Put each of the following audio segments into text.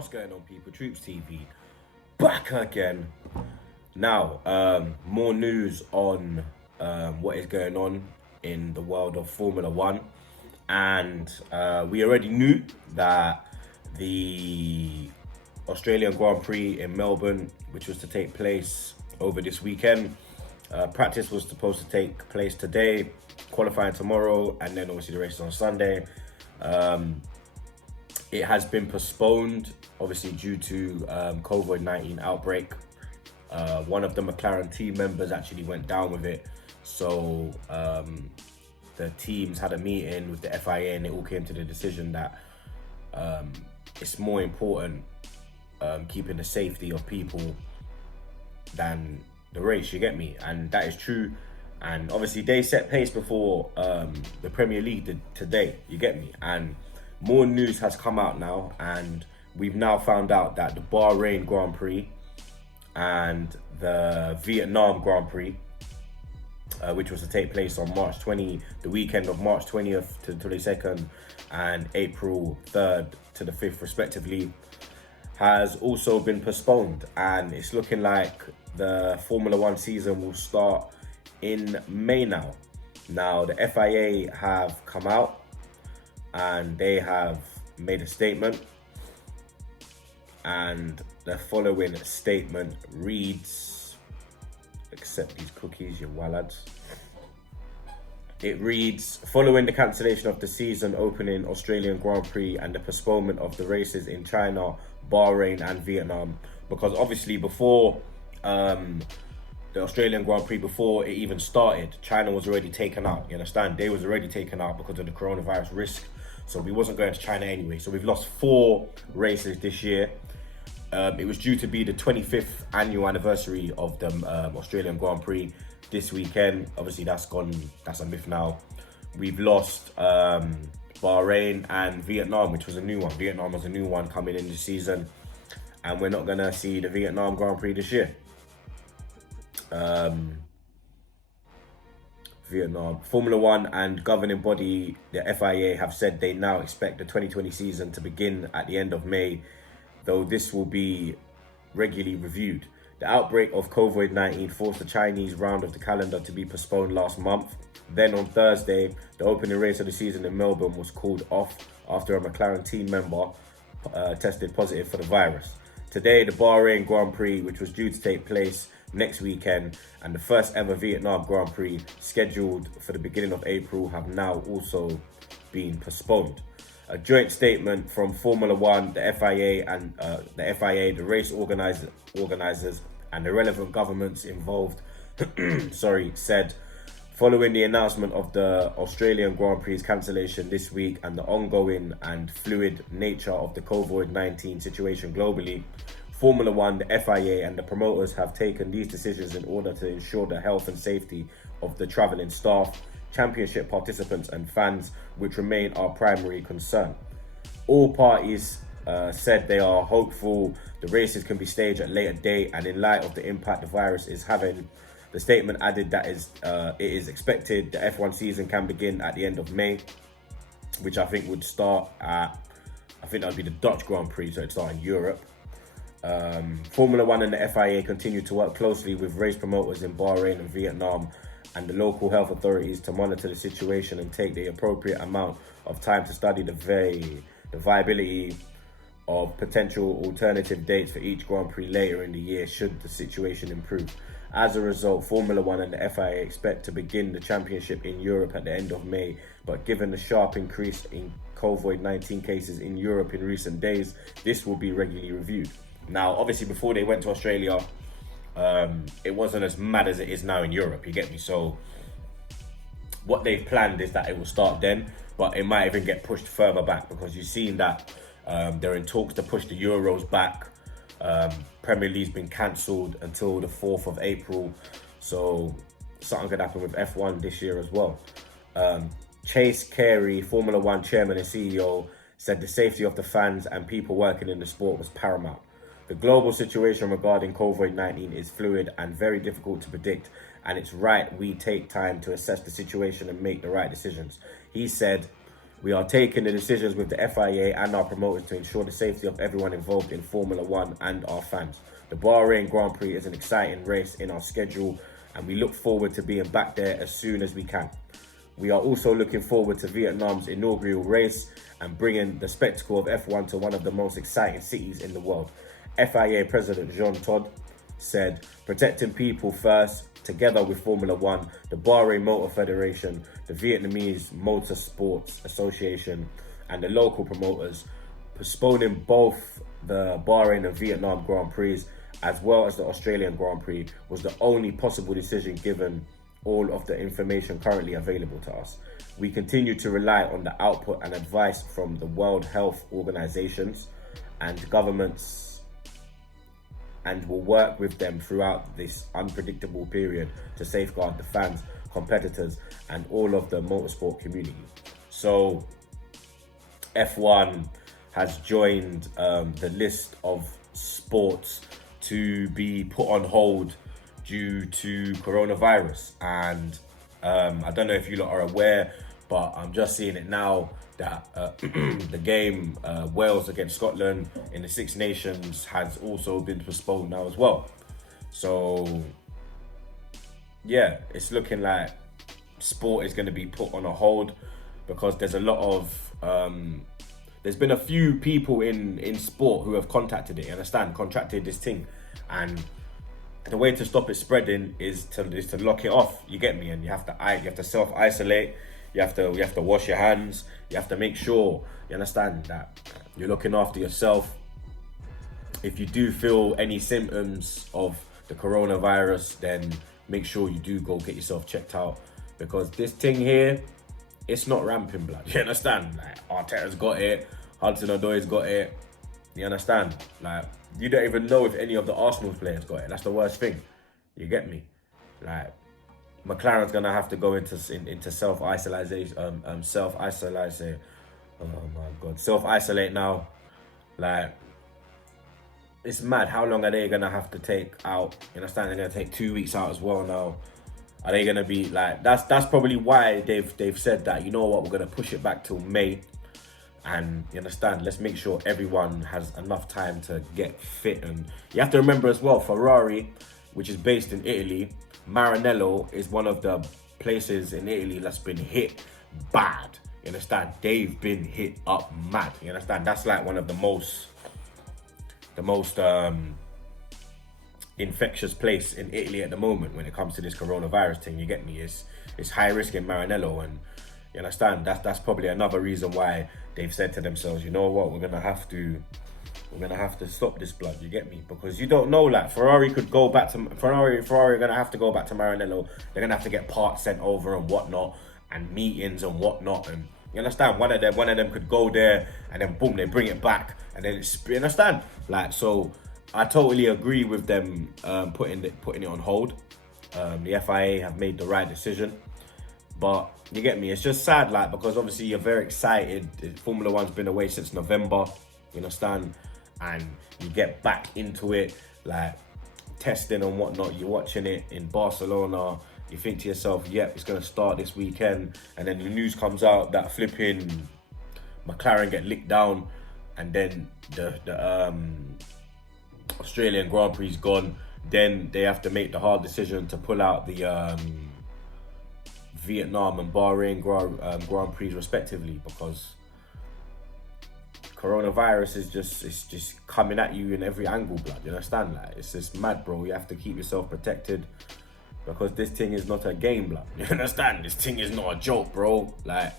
What's going on, people? TroopzTV back again. Now, more news on what is going on in the world of Formula One. And we already knew that the Australian Grand Prix in Melbourne, which was to take place over this weekend, practice was supposed to take place today, qualifying tomorrow, and then obviously the race on Sunday. It has been postponed, obviously due to COVID-19 outbreak. One of the McLaren team members actually went down with it. So the teams had a meeting with the FIA and it all came to the decision that it's more important keeping the safety of people than the race, you get me? And that is true. And obviously they set pace before the Premier League did today, you get me? And more news has come out now, and we've now found out that the Bahrain Grand Prix and the Vietnam Grand Prix, which was to take place on the weekend of March 20th to the 22nd and April 3rd to the 5th respectively, has also been postponed. And it's looking like the Formula One season will start in May now. Now, the FIA have come out and they have made a statement, and the following statement reads, accept these cookies, you wallads. It reads, following the cancellation of the season opening Australian Grand Prix and the postponement of the races in China, Bahrain and Vietnam, because obviously before the Australian Grand Prix, before it even started, China was already taken out, you understand? They was already taken out because of the coronavirus risk. So we wasn't going to China anyway. So we've lost 4 races this year. It was due to be the 25th annual anniversary of the Australian Grand Prix this weekend. Obviously that's gone, that's a myth now. We've lost Bahrain and Vietnam, which was a new one. Vietnam was a new one coming in this season. And we're not gonna see the Vietnam Grand Prix this year. Vietnam. Formula One and governing body, the FIA, have said they now expect the 2020 season to begin at the end of May, though this will be regularly reviewed. The outbreak of COVID-19 forced the Chinese round of the calendar to be postponed last month. Then on Thursday, the opening race of the season in Melbourne was called off after a McLaren team member tested positive for the virus. Today, the Bahrain Grand Prix, which was due to take place next weekend, and the first ever Vietnam Grand Prix, scheduled for the beginning of April, have now also been postponed. A joint statement from Formula One, the FIA, the race organizers, and the relevant governments involved, said, following the announcement of the Australian Grand Prix's cancellation this week and the ongoing and fluid nature of the COVID-19 situation globally, Formula One, the FIA and the promoters have taken these decisions in order to ensure the health and safety of the travelling staff, championship participants and fans, which remain our primary concern. All parties said they are hopeful the races can be staged at a later date, and in light of the impact the virus is having, the statement added that it is expected the F1 season can begin at the end of May, which I think would start at, I think that would be the Dutch Grand Prix, so it'd start in Europe. Formula One and the FIA continue to work closely with race promoters in Bahrain and Vietnam and the local health authorities to monitor the situation and take the appropriate amount of time to study the viability of potential alternative dates for each Grand Prix later in the year should the situation improve. As a result, Formula One and the FIA expect to begin the championship in Europe at the end of May, but given the sharp increase in COVID-19 cases in Europe in recent days, this will be regularly reviewed. Now, obviously, before they went to Australia, it wasn't as mad as it is now in Europe, you get me? So what they've planned is that it will start then, but it might even get pushed further back, because you've seen that they're in talks to push the Euros back. Premier League's been cancelled until the 4th of April. So something could happen with F1 this year as well. Chase Carey, Formula One chairman and CEO, said the safety of the fans and people working in the sport was paramount. The global situation regarding COVID-19 is fluid and very difficult to predict, and it's right we take time to assess the situation and make the right decisions. He said, We are taking the decisions with the FIA and our promoters to ensure the safety of everyone involved in Formula One and our fans. The Bahrain Grand Prix is an exciting race in our schedule, and we look forward to being back there as soon as we can. We are also looking forward to Vietnam's inaugural race and bringing the spectacle of F1 to one of the most exciting cities in the world. FIA President Jean Todt said, protecting people first, together with Formula One, the Bahrain Motor Federation, the Vietnamese Motor Sports Association, and the local promoters, postponing both the Bahrain and Vietnam Grand Prix, as well as the Australian Grand Prix, was the only possible decision given all of the information currently available to us. We continue to rely on the output and advice from the World Health Organizations and governments, and will work with them throughout this unpredictable period to safeguard the fans, competitors, and all of the motorsport community. So F1 has joined the list of sports to be put on hold due to coronavirus. And I don't know if you lot are aware, but I'm just seeing it now that the game Wales against Scotland in the Six Nations has also been postponed now as well. So yeah, it's looking like sport is going to be put on a hold, because there's a lot of there's been a few people in sport who have contracted it, you understand, contracted this thing, and the way to stop it spreading is to lock it off, you get me? And you have to self-isolate, you have to wash your hands, you have to make sure, you understand, that you're looking after yourself. If you do feel any symptoms of the coronavirus, then make sure you do go get yourself checked out, because this thing here, it's not ramping, blood. You understand? Like, Arteta's got it, Hudson-Odoi's got it. You understand? Like, you don't even know if any of the Arsenal players got it. That's the worst thing. You get me? Like, McLaren's gonna have to go into self-isolation. Oh my God, self-isolate now. Like, it's mad. How long are they gonna have to take out? You understand? They're gonna take 2 weeks out as well now. Are they gonna be like? That's probably why they've said that. You know what? We're gonna push it back till May. And you understand, let's make sure everyone has enough time to get fit. And you have to remember as well, Ferrari, which is based in Italy, Maranello is one of the places in Italy that's been hit bad. You understand? They've been hit up mad. You understand? That's like one of the most infectious place in Italy at the moment when it comes to this coronavirus thing. You get me? It's high risk in Maranello, and you understand, that's probably another reason why they've said to themselves, you know what, we're gonna have to stop this, blood. You get me? Because you don't know, like, Ferrari are gonna have to go back to Maranello. They're gonna have to get parts sent over and whatnot, and meetings and whatnot. And you understand, one of them could go there and then boom, they bring it back, and then you understand, like, so I totally agree with them putting it on hold. The FIA have made the right decision. But you get me? It's just sad, like, because obviously you're very excited. Formula One's been away since November, you understand? And you get back into it, like, testing and whatnot. You're watching it in Barcelona. You think to yourself, yep, it's going to start this weekend. And then the news comes out that flipping McLaren get licked down. And then the Australian Grand Prix is gone. Then they have to make the hard decision to pull out the Vietnam and Bahrain Grand Prix respectively, because coronavirus is just coming at you in every angle, blood. You understand? Like, it's just mad, bro. You have to keep yourself protected, because this thing is not a game, blood. You understand? This thing is not a joke, bro. Like,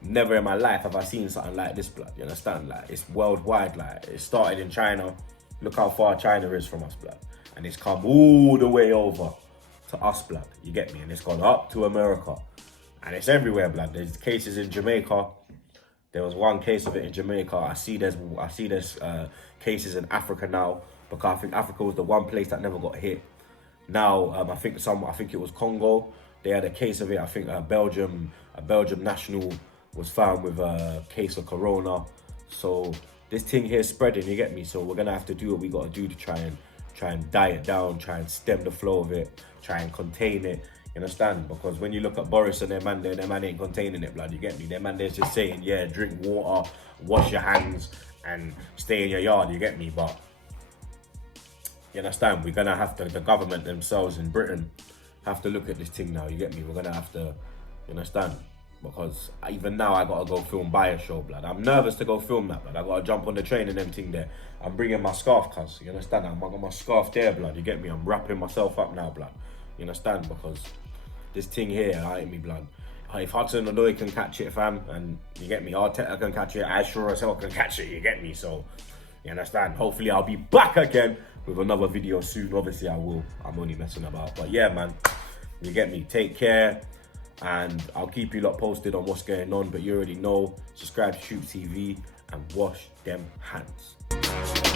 never in my life have I seen something like this, blood. You understand? Like, it's worldwide. Like, it started in China. Look how far China is from us, blood. And it's come all the way over to us, blood. You get me? And it's gone up to America, and it's everywhere, blood. There's cases in Jamaica. There was one case of it in Jamaica. I see there's cases in Africa now, because I think Africa was the one place that never got hit. Now I think it was Congo. They had a case of it. I think a Belgium national was found with a case of corona. So this thing here is spreading. You get me? So we're gonna have to do what we gotta do to try and die it down, try and stem the flow of it, try and contain it. You understand? Because when you look at Boris and their man ain't containing it, blood. You get me? Their man there's just saying, yeah, drink water, wash your hands, and stay in your yard. You get me? But you understand? We're gonna have to. The government themselves in Britain have to look at this thing now. You get me? We're gonna have to. You understand? Because even now I gotta go film Bioshow, blood. I'm nervous to go film that, blood. I gotta jump on the train and them thing there. I'm bringing my scarf, cuz. You understand? I got my scarf there, blood. You get me? I'm wrapping myself up now, blood. You understand? Because this thing here, I ain't me, blood. If Hudson Odoi can catch it, fam, and you get me, Arteta can catch it, I sure as hell can catch it, you get me? So, you understand? Hopefully I'll be back again with another video soon. Obviously I will. I'm only messing about. But yeah, man, you get me? Take care. And I'll keep you lot posted on what's going on. But you already know, subscribe to TroopzTV and wash them hands.